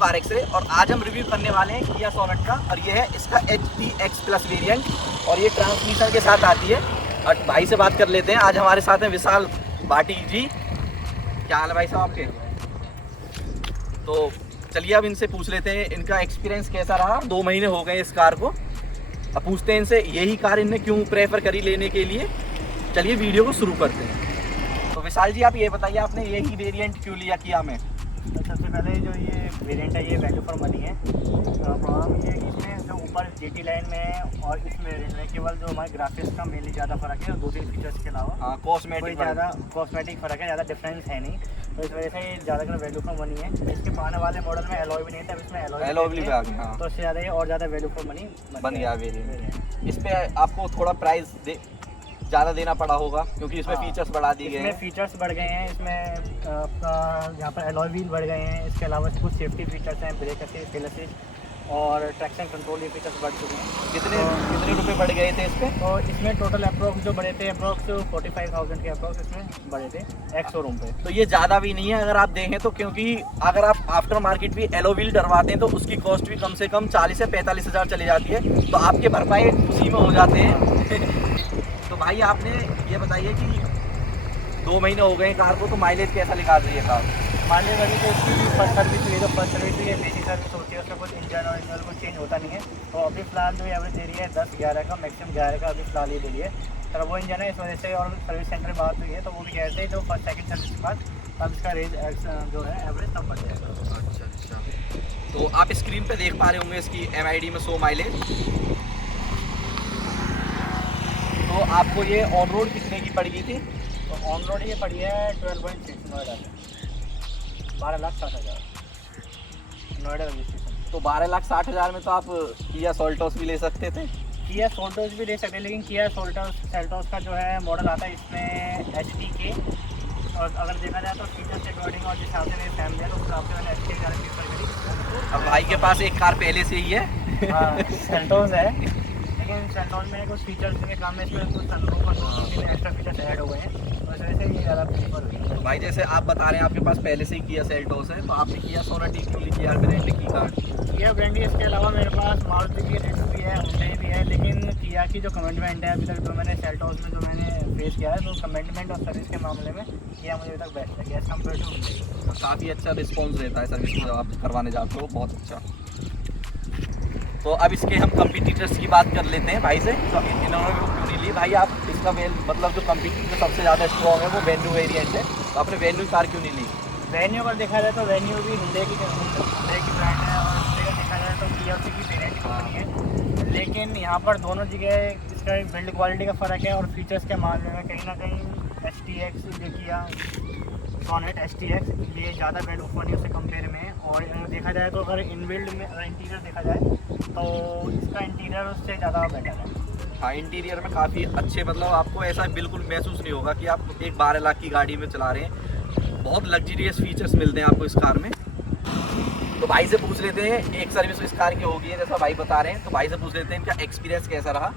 Car से और आज हम रिव्यू करने वाले हैं किया सोनेट का। और ये है इसका HTX प्लस वेरिएंट और ये ट्रांसमिशन के साथ आती है। और भाई से बात कर लेते हैं। आज हमारे साथ हैं विशाल भाटी जी। क्या हाल है भाई साहब आपके? तो चलिए अब इनसे पूछ लेते हैं इनका एक्सपीरियंस कैसा रहा। 2 महीने हो गए इस कार को। अब पूछते हैं इनसे यही कार इनने क्यों प्रेफर करी लेने के लिए। चलिए वीडियो को शुरू करते हैं। तो विशाल जी आप ये बताइए आपने यही वेरिएंट क्यों लिया किया में? सबसे पहले जो ये वेरिएंट है ये वैल्यू फॉर मनी है। प्रॉब्लम ये है कि इसमें जो ऊपर GT लाइन में है और इस वेरिएंट में केवल जो हमारे ग्राफिक्स का मेनली ज़्यादा फर्क है और 2-3 फीचर्स के अलावा हाँ कॉस्मेटिक ज़्यादा कॉस्मेटिक फ़र्क है, ज़्यादा डिफरेंस है नहीं। तो इस वजह से ये ज़्यादा वैल्यू फॉर मनी है। इसके आने वाले मॉडल में एलॉय भी नहीं था, अब इसमें एलॉय भी आ गया। हाँ। तो इससे ज़्यादा ये और ज़्यादा वैल्यू फॉर मनी बन गया वेरिएंट। इस पे आपको थोड़ा प्राइस ज़्यादा देना पड़ा होगा क्योंकि इसमें फीचर्स बढ़ा दिए गए हैं। इसमें फीचर्स बढ़ गए हैं, इसमें आपका यहाँ पर एलॉय व्हील बढ़ गए हैं। इसके अलावा कुछ सेफ्टी फीचर्स हैं, ब्रेक असिस्ट, हिल असिस्ट और ट्रैक्शन कंट्रोल, ये फीचर्स बढ़ चुके हैं। कितने रुपए बढ़ गए थे इस पे? तो इसमें टोटल अप्रोक्स जो बढ़े थे अप्रोक्स 45,000 के अप्रोक्स इसमें बढ़े थे एक्स शोरूम पे। तो ये ज़्यादा भी नहीं है अगर आप देखें तो, क्योंकि अगर आप आफ्टर मार्केट भी एलो व्हील डरवाते हैं तो उसकी कॉस्ट भी कम से कम 40 से 45 हज़ार चली जाती है। तो आपके भरपाई उसी में हो जाते हैं। तो भाई आपने ये बताइए कि 2 महीने हो गए कार को, तो माइलेज कैसा निकाल रही है कार? माइलेज वाली तो इसकी फर्स्ट सर्विस हुई, तो फर्स्ट सर्विस ये बेसिक सर्विस होती है, उसमें कुछ इंजन और इंजन कुछ चेंज होता नहीं है। तो अभी फिलहाल जो एवरेज दे रही है 10-11 का, मैक्सिमम 11 का अभी फिलहाल ये दे रही है। टर्बो इंजन है इस वजह से। और सर्विस सेंटर में बात हुई है तो वो भी कहते हैं जो फर्स्ट सेकंड सर्विस के बाद तब इसका रेंज जो है एवरेज तब बढ़ जाएगा। अच्छा। तो आप स्क्रीन पे देख पा रहे होंगे इसकी MID में 100 माइलेज। तो आपको ये ऑन रोड कितने की पड़ गई थी? तो ऑन रोड ये पड़ी है 12.6 नोएडा में, 12,60,000 नोएडा रजिस्ट्रेशन। तो 12,60,000 में तो आप किया सोल्टोस भी ले सकते थे। किया सोल्टोस भी ले सकते हैं, लेकिन किया सोल्टोस का जो है मॉडल आता है इसमें HTK। और अगर देखा जाए तो फीचर्स के अकॉर्डिंग और जिस हिसाब से मेरी फैमिली है तो उस हिसाब से मैंने HTK ज़्यादा प्रीफर करी। अब भाई के पास एक कार पहले से ही है। हाँ सेल्टोस है, लेकिन सेल्टोस में कुछ फीचर्स के काम में इसमें कुछ सनरूफ और एक्स्ट्रा फीचर्स ऐड हो गए हैं, तो इस वजह से ये ज़्यादा प्रीफर हुई है। तो भाई जैसे आप बता रहे हैं आपके पास पहले से ही किया सेल्टोस है, तो आपने किया सोनेट क्यों ली यार ब्रांड की कार? किया ब्रांड की, इसके अलावा मेरे पास मारुति की रेट भी है, हुंडई भी है, लेकिन किया की जो कमिटमेंट है अभी तक जो मैंने सेल्टोस में जो मैंने फेस किया है, तो कमिटमेंट और सर्विस के मामले में किया मुझे अभी तक बेस्ट है एज कम्पेयर टू हुंडई। काफ़ी अच्छा रिस्पॉन्स रहता है सर्विस में जब आप करवाने जाते हो, बहुत अच्छा। तो अब इसके हम कंपटीटर्स की बात कर लेते हैं भाई से। तो इन्होंने वो क्यों नहीं ली भाई? आप इसका मतलब जो कंपटीटर सबसे ज़्यादा स्ट्रॉन्ग है वो वेन्यू वेरिएंट है, तो आपने वेन्यू कार क्यों नहीं ली? वेन्यू अगर देखा जाए तो वेन्यू भी हुंडई की ब्रांड है और हुंडई का देखा जाए तो किया उसी की पेरेंट कंपनी है। लेकिन यहाँ पर दोनों जगह इसका बिल्ड क्वालिटी का फ़र्क है और फीचर्स के मामले में कहीं ना कहीं HTX जो किया सोनेट HTX ये ज़्यादा वैल्यू फॉर मनी उससे कंपेयर में है। और देखा जाए तो अगर इनबिल्ड में अगर इंटीरियर देखा जाए तो इसका इंटीरियर उससे ज़्यादा बेटर है। हाँ इंटीरियर में काफ़ी अच्छे, मतलब आपको ऐसा बिल्कुल महसूस नहीं होगा कि आप एक 12 लाख की गाड़ी में चला रहे हैं। बहुत लग्जरियस फीचर्स मिलते हैं आपको इस कार में। तो भाई से पूछ लेते हैं, एक सर्विस इस कार की होगी है जैसा भाई बता रहे हैं, तो भाई से पूछ लेते हैं इनका एक्सपीरियंस कैसा रहा।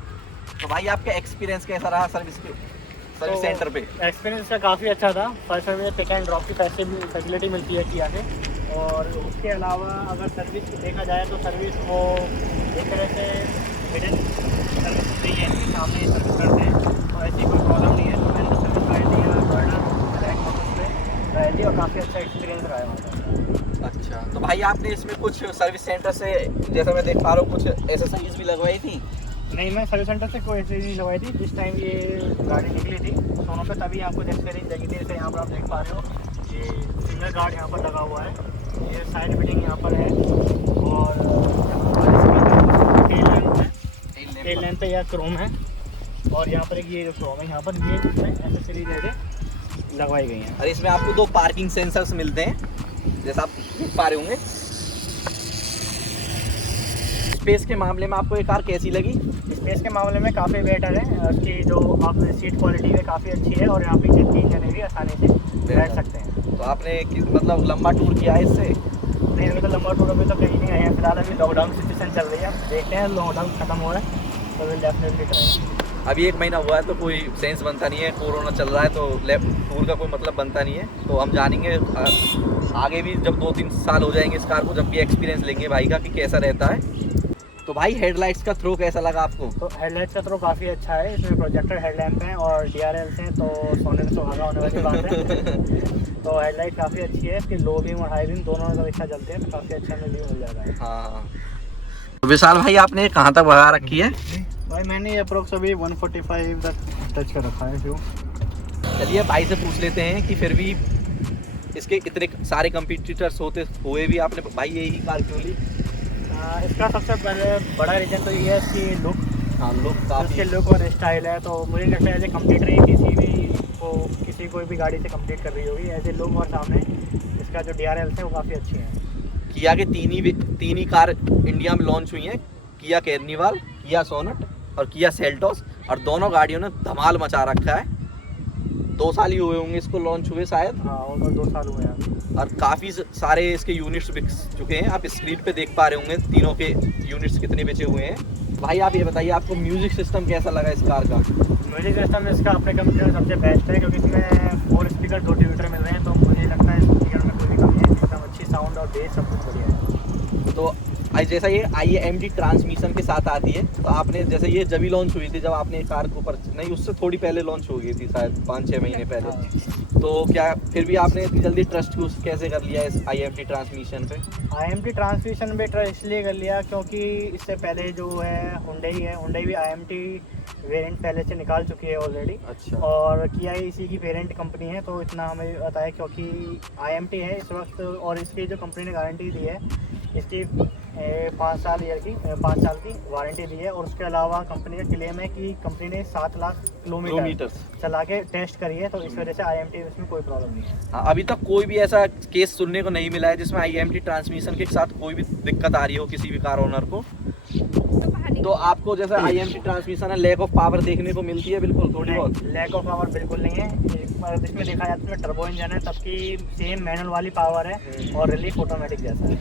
तो भाई आपका एक्सपीरियंस कैसा रहा सर्विस सेंटर पे? एक्सपीरियंस का काफ़ी अच्छा था। First service pick and drop की फैसिलिटी मिलती है किया से। और उसके अलावा अगर सर्विस देखा जाए तो सर्विस वो एक तरह से हिडन सर्विस फ्री है, इनके सामने सर्विस करते हैं तो ऐसी कोई प्रॉब्लम नहीं है। तो मैंने सर्विस कराई थी नोएडा ब्लैक मोटर्स पे कराई थी और काफ़ी अच्छा एक्सपीरियंस रहा है वहाँ। अच्छा तो भाई आपने इसमें कुछ सर्विस सेंटर से, जैसा मैं देख पा रहा हूँ, कुछ एक्सेसरीज भी लगवाई थी? नहीं, मैं सर्विस सेंटर से कोई ऐसी नहीं लगवाई थी। जिस टाइम ये गाड़ी निकली थी सोनों पे तभी आपको एक्सपीरियंस लगी थी। जैसे यहाँ पर आप देख पा रहे हो ये सिग्नल गार्ड यहाँ पर लगा हुआ है, ये साइड बिल्डिंग यहाँ पर है और टेल लैंप पे यह क्रोम है और यहाँ पर एक ये जो क्रोम है यहाँ पर ये एक्सेसरीज लगवाई गई हैं। और इसमें आपको 2 पार्किंग सेंसर्स मिलते हैं जैसा आप देख पा रहे होंगे। स्पेस के मामले में आपको ये कार कैसी लगी? स्पेस के मामले में काफ़ी बेटर है, उसकी जो आप सीट क्वालिटी है काफ़ी अच्छी है और यहाँ पीछे 3 जने भी आसानी से बैठ सकते हैं। तो आपने मतलब लंबा टूर किया है इससे? नहीं, अभी तो लंबा टूर अभी तो कहीं नहीं आए हैं। फिलहाल अभी लॉकडाउन सिचुएशन चल रही है, देखते हैं लॉकडाउन खत्म हो रहा है तो विल डेफिनेटली ट्राई। अभी 1 महीना हुआ है तो कोई सेंस बनता नहीं है, कोरोना चल रहा है तो टूर का कोई मतलब बनता नहीं है। तो हम जानेंगे आगे भी जब 2-3 साल हो जाएंगे इस कार को, जब भी एक्सपीरियंस लेंगे भाई का कि कैसा रहता है। तो भाई हेडलाइट्स का थ्रो कैसा लगा आपको? तो हेडलाइट्स का थ्रो काफ़ी अच्छा है, इसमें प्रोजेक्टर हेडलैम्प हैं और DRLs हैं, तो सोने में सुहागा होने वाली बात है। तो हेडलाइट काफ़ी अच्छी है, इसकी लो बीम और हाई बीम दोनों में रिक्शा चलते हैं, तो काफ़ी अच्छा हमें व्यू मिल जाता है। हाँ। तो विशाल भाई आपने कहाँ तक भगा रखी है? भाई मैंने अप्रोक्स अभी 145 तक टच कर रखा है व्यू। चलिए भाई से पूछ लेते हैं कि फिर भी इसके इतने सारे कंपटीटर्स होते हुए भी आपने भाई यही कार क्यों ली? इसका सबसे पहले बड़ा रीज़न तो ये है इसकी लुक। हाँ, लुक काफ़ी इसके लुक और स्टाइल है, तो मुझे लगता है एज ए कम्पीटर ही किसी कोई भी गाड़ी से कम्पीट कर रही होगी एज ए लुक। और सामने इसका जो DRLs है वो काफ़ी अच्छी हैं। किया के तीन ही कार इंडिया में लॉन्च हुई हैं, किया कार्निवाल, किया सोनेट और किया सेल्टोस, और दोनों गाड़ियों ने धमाल मचा रखा है। 2 साल ही हुए होंगे इसको लॉन्च हुए शायद। हाँ, और 2 साल हुए हैं। और काफ़ी सारे इसके यूनिट्स बिक चुके हैं, आप स्क्रीन पे देख पा रहे होंगे तीनों के यूनिट्स कितने बेचे हुए हैं। भाई आप ये बताइए आपको म्यूजिक सिस्टम कैसा लगा इस कार का? म्यूजिक सिस्टम इसका अपने कंप्यूटर में सबसे बेस्ट है, क्योंकि इसमें 4 स्पीकर 2 ट्यूटर मिल रहे हैं, तो मुझे लगता है स्पीकर में कोई भी कमी नहीं है, एकदम अच्छी साउंड और बेस सब कुछ बढ़िया है। तो जैसा ये IAMD ट्रांसमिशन के साथ आती है, तो आपने जैसे ये जब ही लॉन्च हुई थी, जब आपने कार के ऊपर नहीं उससे थोड़ी पहले लॉन्च हो गई थी शायद 5-6 महीने पहले, तो क्या फिर भी आपने इतनी जल्दी ट्रस्ट कैसे कर लिया इस IAMD ट्रांसमिशन पे? IMT ट्रांसमिशन पे ट्रस्ट इसलिए कर लिया क्योंकि इससे पहले जो है हुंडई भी IMT वेरिएंट पहले से निकाल चुकी है ऑलरेडी। अच्छा। और किया इसी की पेरेंट कंपनी है, तो इतना हमें पता है क्योंकि IMT है इस वक्त, और इसकी जो कंपनी ने गारंटी दी है इसकी 5 साल की वारंटी दी है। और उसके अलावा कंपनी का क्लेम है कि कंपनी ने 7 लाख किलोमीटर चला के टेस्ट करी है, तो इस वजह से IMT इसमें कोई प्रॉब्लम नहीं है। हाँ, अभी तक कोई भी ऐसा केस सुनने को नहीं मिला है जिसमें IAMT ट्रांसमिशन के साथ कोई भी दिक्कत आ रही हो किसी भी कार ओनर को। तो आपको जैसा IAMT ट्रांसमिशन है, लैक ऑफ पावर देखने को मिलती है बिल्कुल थोड़ी बहुत? लैक ऑफ पावर बिल्कुल नहीं है। इसमें देखा जाए तो टर्बो इंजन है, तबकि सेम मैनुअल वाली पावर है और रिलीफ ऑटोमेटिक जैसा है।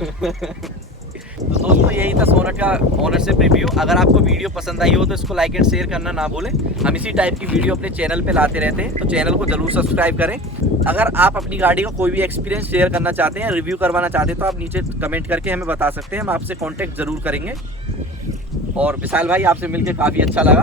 तो दोस्तों यही था सोनेट का ओनरशिप रिव्यू। अगर आपको वीडियो पसंद आई हो तो इसको लाइक एंड शेयर करना ना भूलें। हम इसी टाइप की वीडियो अपने चैनल पे लाते रहते हैं, तो चैनल को जरूर सब्सक्राइब करें। अगर आप अपनी गाड़ी का कोई भी एक्सपीरियंस शेयर करना चाहते हैं, रिव्यू करवाना चाहते हैं, तो आप नीचे कमेंट करके हमें बता सकते हैं, हम आपसे कॉन्टैक्ट जरूर करेंगे। और विशाल भाई आपसे मिलकर काफ़ी अच्छा लगा।